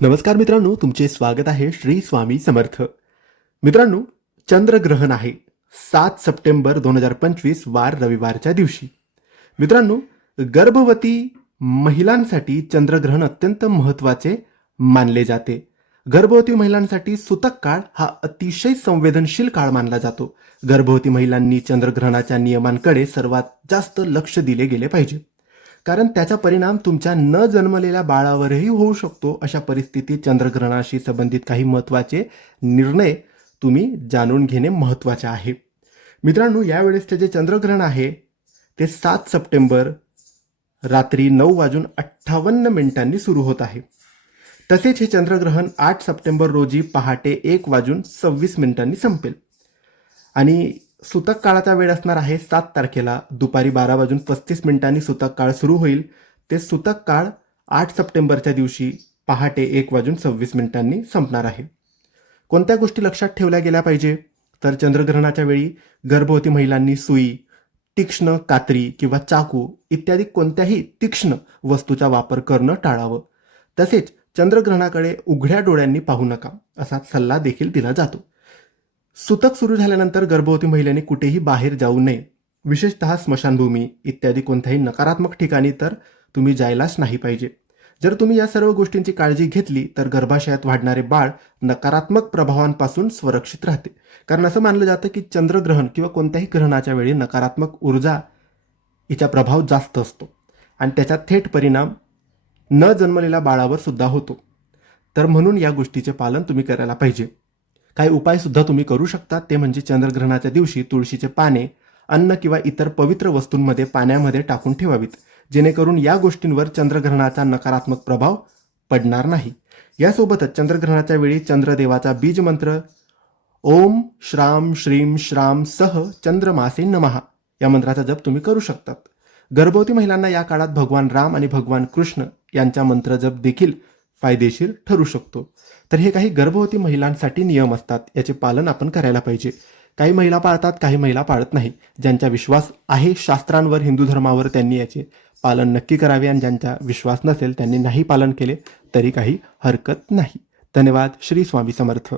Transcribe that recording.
नमस्कार मित्रांनो तुमचे स्वागत आहे श्री स्वामी समर्थ. मित्रांनो चंद्रग्रहण आहे. सात सप्टेंबर दोन हजार पंचवीस वार रविवारच्या दिवशी. मित्रांनो गर्भवती महिलांसाठी चंद्रग्रहण अत्यंत महत्त्वाचे मानले जाते. गर्भवती महिलांसाठी सुतक काळ हा अतिशय संवेदनशील काळ मानला जातो. गर्भवती महिलांनी चंद्रग्रहणाच्या नियमांकडे सर्वात जास्त लक्ष दिले गेले पाहिजे. कारण त्याचा परिणाम तुमच्या न जन्मलेल्या बाळावरही होऊ शकतो अशा परिस्थितीत चंद्रग्रहणाशी संबंधित काही महत्त्वाचे निर्णय तुम्ही जाणून घेणे महत्त्वाचे आहे. मित्रांनो यावेळेसचे जे चंद्रग्रहण आहे ते सात सप्टेंबर रात्री नऊ वाजून अठ्ठावन्न मिनिटांनी सुरू होत आहे. तसेच हे चंद्रग्रहण आठ सप्टेंबर रोजी पहाटे एक वाजून सव्वीस मिनिटांनी संपेल. आणि सुतक काळाचा वेळ असणार आहे सात तारखेला. दुपारी बारा वाजून पस्तीस मिनिटांनी सुतक काळ सुरू होईल. ते सुतक काळ आठ सप्टेंबरच्या दिवशी पहाटे एक वाजून सव्वीस मिनिटांनी संपणार आहे. कोणत्या गोष्टी लक्षात ठेवल्या गेल्या पाहिजे? तर चंद्रग्रहणाच्या वेळी गर्भवती महिलांनी सुई तीक्ष्ण कात्री किंवा चाकू इत्यादी कोणत्याही तीक्ष्ण वस्तूचा वापर करणं टाळावं. तसेच चंद्रग्रहणाकडे उघड्या डोळ्यांनी पाहू नका असा सल्ला देखील दिला जातो. सुतक सुरू झाल्यानंतर गर्भवती महिलेने कुठेही बाहेर जाऊ नये. विशेषतः स्मशानभूमी इत्यादी कोणत्याही नकारात्मक ठिकाणी तर तुम्ही जायलाच नाही पाहिजे. जर तुम्ही या सर्व गोष्टींची काळजी घेतली तर गर्भाशयात वाढणारे बाळ नकारात्मक प्रभावांपासून सुरक्षित राहते. कारण असं मानलं जातं की चंद्रग्रहण किंवा कोणत्याही ग्रहणाच्या वेळी नकारात्मक ऊर्जा हिचा प्रभाव जास्त असतो. आणि त्याचा थेट परिणाम न जन्मलेल्या बाळावर सुद्धा होतो. तर म्हणून या गोष्टीचे पालन तुम्ही करायला पाहिजे. काही उपायसुद्धा तुम्ही करू शकता. ते म्हणजे चंद्रग्रहणाच्या दिवशी तुळशीचे पाने अन्न किंवा इतर पवित्र वस्तूंमध्ये पाण्यामध्ये टाकून ठेवावीत. जेणेकरून या गोष्टींवर चंद्रग्रहणाचा नकारात्मक प्रभाव पडणार नाही. यासोबतच चंद्रग्रहणाच्या वेळी चंद्रदेवाचा बीजमंत्र ओम श्राम श्रीम श्राम सह चंद्रमासे नमहा या मंत्राचा जप तुम्ही करू शकतात. गर्भवती महिलांना या काळात भगवान राम आणि भगवान कृष्ण यांचा मंत्र जप देखील फायदेशीर ठरू शकतो. तर हे काही गर्भवती महिलांसाठी नियम असतात. याचे पालन आपण करायला पाहिजे. काही महिला पाळतात काही महिला पाळत नाही. ज्यांचा विश्वास आहे शास्त्रांवर हिंदू धर्मावर त्यांनी याचे पालन नक्की करावे. आणि ज्यांचा विश्वास नसेल त्यांनी नाही पालन केले तरी काही हरकत नाही. धन्यवाद. श्री स्वामी समर्थ.